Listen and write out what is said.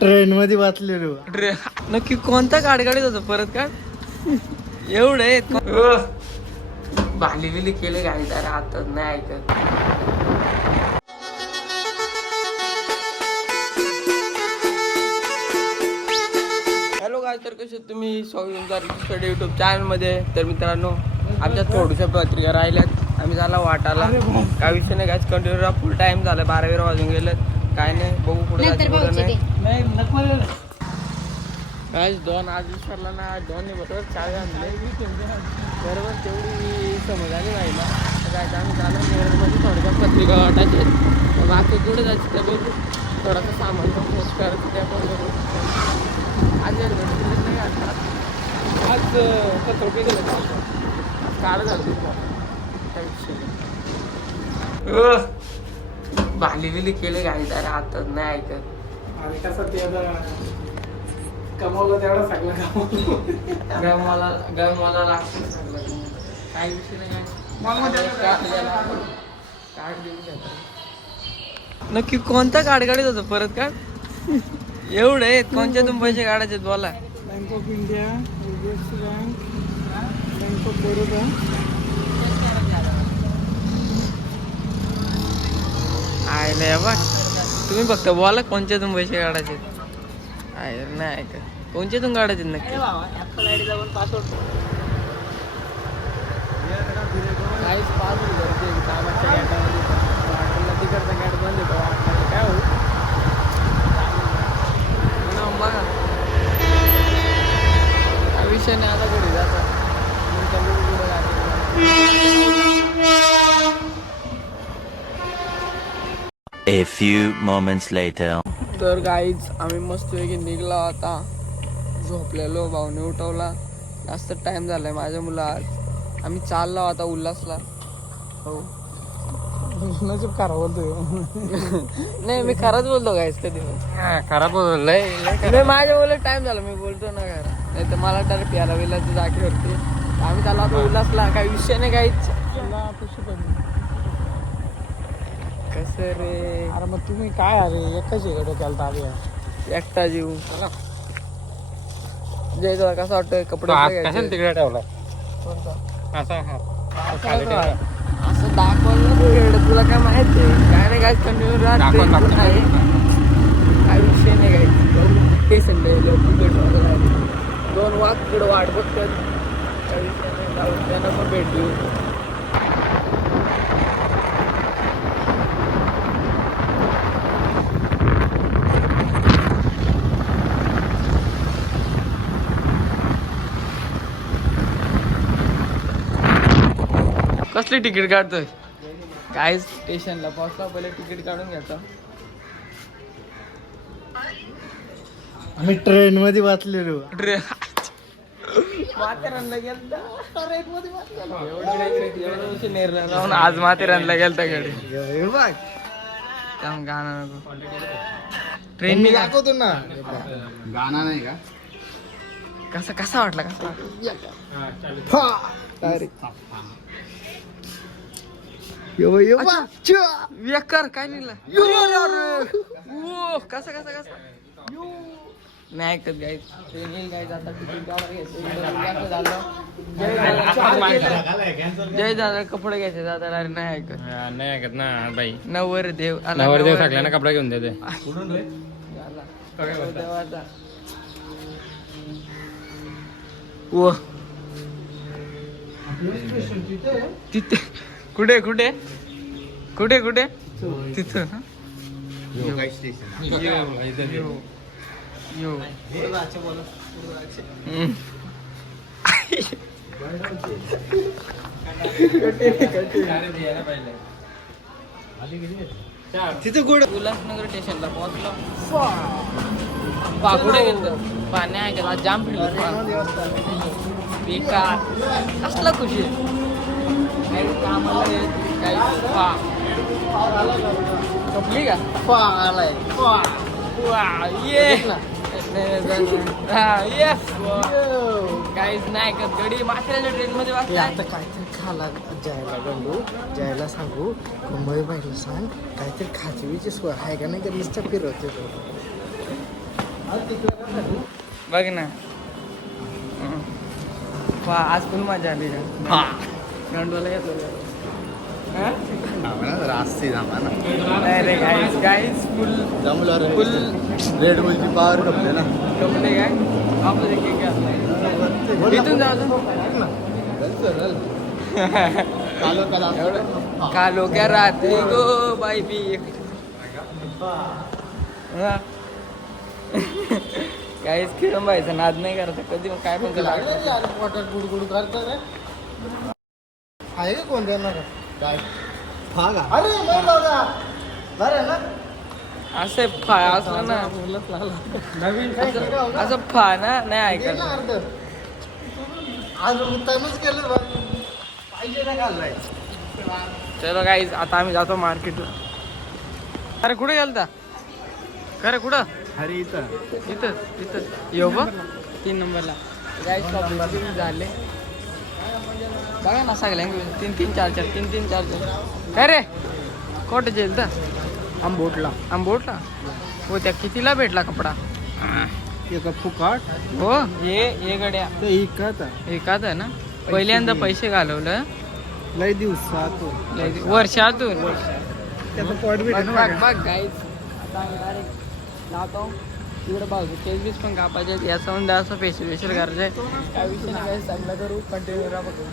Train मध्ये वाचलेलो. नक्की कोणता गाडगाडीत होता परत का एवढे भाली बिली केले गाडी तर आता नाही ऐकत. हॅलो काय तर कसे तुम्ही स्वागत युट्यूब चॅनल मध्ये. तर मित्रांनो आमच्या थोड्याशा पत्रिका राहिल्यात, आम्ही झाला वाटाला काय विषय नाही. काय कंटिन्यू फुल टाइम झाला, 12 वाजून गेले. काय नाही बघू पुढे काय दोन आज विसरला ना, दोन्ही बरोबर चार आणले बरोबर. तेवढी समज आली राहिला काय आम्ही झालं नेरमध्ये थोड्याशा पत्रिका वाटायचे. बाकी कुठे जायचं त्या बघू, थोडासा सामान पोस्ट करायचं त्या पण बघू. आज नाही आज 17 रुपये दिलं काढ झालं त्या विषय भाली बिली केले गाडी तर आता नाही ऐकत. आणि कसं ते कमवलं तेवढं सगळं गमवाला लागतं सगळं. काही विषय नाही. नक्की कोणता गाडगाडीत होतं परत का एवढे कोणत्या तुम्ही पैसे काढायचे बोला. Bank of India, HDFC bank, bank of Baroda. आहे नाही बा, तुम्ही फक्त बोला कोणत्यातून पैसे काढायचे. आहे नाही ऐकत कोणत्यातून काढायचे नक्की. काहीच पाच करते कामाच्या गॅटामध्ये हॉटेलला तिकडचा गॅट बंद येतो आपल्याला काय होईल बघा. हा विषय नाही आता घरी जाता A few moments later. तर गाईच आम्ही मस्त वेगळी निघला आता, झोपलेलो, भाऊने उठवला. जास्त टाइम झालाय माझ्या मुला. आज आम्ही चाललो आता उल्हासला. हो नजीब खराब बोलतोय. नाही मी खरंच बोलतो गाईस, कधी खराब बोललंय. मी माझ्या बोलत टाइम झाला मी बोलतो ना खरं, नाही तर मला तर प्याला वेलाची जागी होती. आम्ही चाललो आता उल्हासला. काही विषय नाही गाईच. कसं रे अरे मग तुम्ही काय अरे एकच आहे डोक्याला ताबी एकटा जीव. जय दादा कसा वाटतोय कपडे तिकडे ठेवला असं दाखवलं तुला काय माहिती काय नाही काय कंटिन्यू आहे. काय विषय नाही काय स्टेशन दोन वाघ पुढे वाट बघतात. काही विषय नाही, त्यांना पण भेट देऊ. कसली तिकीट काढतोय काय स्टेशनला पोहोचला पहिले तिकीट काढून घ्यायचं. आम्ही ट्रेन मध्ये वाचलेलो. माथेरानला गेलता एवढं आज माथेरानला गेलता गाडी. त्यामुळे गाणं नको ट्रेन मी दाखवतो ना गाणं नाही का? कसा कसा वाटला कसा बेकार काय लिहिलं कसा कसा कसा नाही ऐकत गाई. काय जाता जय दादा कपडे घ्यायचे दादा नाही ऐकत. नाही ऐकत ना बाई. नवर देव नवरदेव सगळ्यांना कपडा घेऊन देते. तिथे कुठे कुठे कुठे कुठे तिथं यो तिथं गोड उल्हासनगर स्टेशनला पोहोचलो. कुठे गेलो पाणी आहे का जाम फिरलो बेकार. कसला खुशी काही कामाला काही कपली का आलाय ये काहीच नाही का गडी माथेरानच्या ट्रेन मध्ये वाचला. आता काहीतरी खाला जायला गंडू जायला सांगू मुंबई बाईला सांग काहीतरी खाचवीची सोय आहे का नाही का नुसतं फिरवते. बघ ना वा आज पण मजा आली का गांडवाला येतो रास्ते थांबा ना नाही रे गाईस गाईस फुल जमलं फुल रेड बुलची पावर कपले ना कपडे काय आपलं देखील इथून जाऊ कालो क्या राहते गो बाई बी काहीच खेळून व्हायचं नाद नाही करायचं कधी काय पण गुडगुड करतो रे आहे का कोण देणार काय हा का अरे मग बघा बरं ना असं फा असलं ना नवीन असं फा ना नाही ऐकायचं अर्ध आज उत्तमच केलं पाहिजे ना घाललाय चलो गाईज आता आम्ही जातो मार्केटला अरे कुठे गेलता खरं कुठं अरे इथं इथं येऊ बघ 3 नंबरला गाईज शॉपिंग झाले बघा ना सगळ्या 3 4 काय रे कोट जेल तर आंबोटला हो त्या कितीला भेटला कपडा फुकाट हो ये गड्या ते इकत एकाच आहे ना पहिल्यांदा पैसे घालवलं लय दिवसात वर्षातून त्याचं पॉट बघ गाईज आता आम्ही डायरेक्ट जातो तिकडे बघू केस पण कापायचे याचं म्हणजे असं फेशियल करायचं आहे काय विषय नाही काय चांगला करू कंटिन्यू राहा बघू